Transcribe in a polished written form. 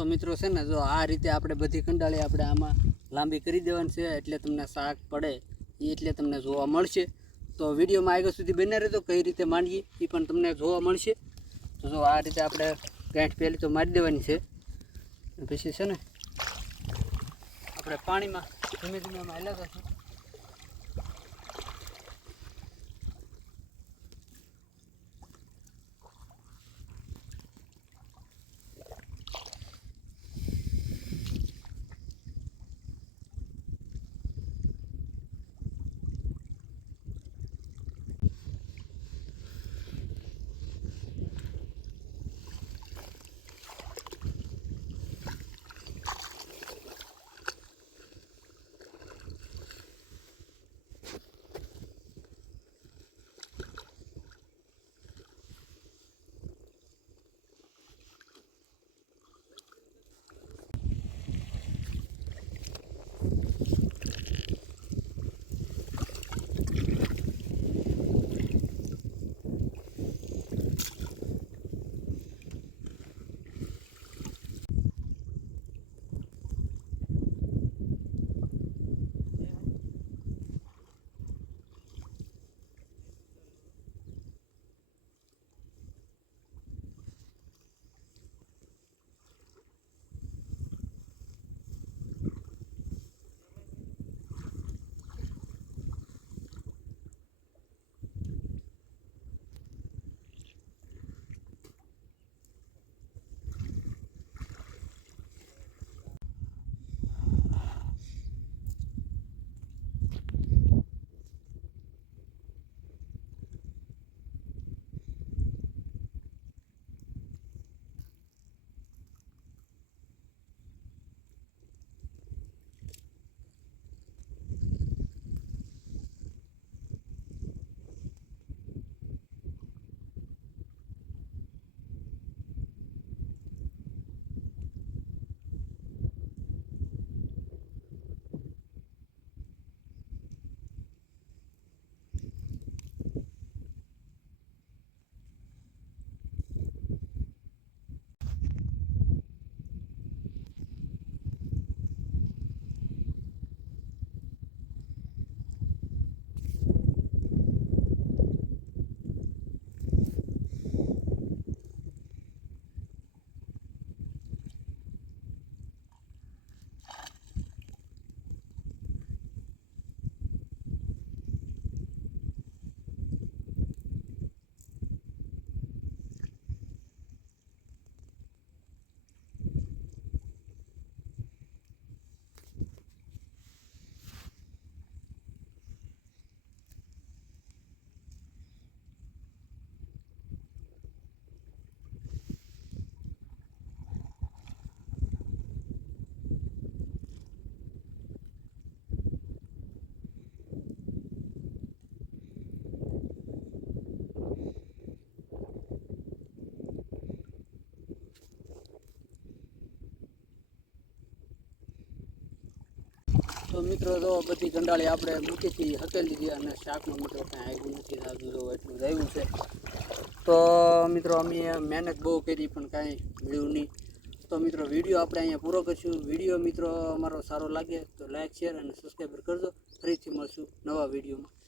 તો મિત્રો છે ને, જો આ રીતે આપણે બધી કંડાળી આપણે આમાં લાંબી કરી દેવાની છે, એટલે તમને શાક પડે એટલે તમને જોવા મળશે. તો વિડીયોમાં આગળ સુધી બન્યા રહેતો, કઈ રીતે માંડીએ એ પણ તમને જોવા મળશે. તો જો આ રીતે આપણે ગાંઠ પહેલી તો મારી દેવાની છે, પછી છે ને આપણે પાણીમાં ધીમે ધીમે એમાં હલાવતા છે. તો મિત્રો જો બધી કંડાળી આપણે મૂકીથી હકેલી દીધી, અને શાકમાં મિત્રો કાંઈ આવ્યું નથી, આજુ જો એટલું જ આવ્યું છે. તો મિત્રો અમે મહેનત બહુ કરી પણ કાંઈ મળ્યું નહીં. તો મિત્રો વિડીયો આપણે અહીંયા પૂરો કરીશું. વિડીયો મિત્રો અમારો સારો લાગે તો લાઈક, શેર અને સબસ્ક્રાઈબર કરજો. ફરીથી મળશું નવા વિડીયોમાં.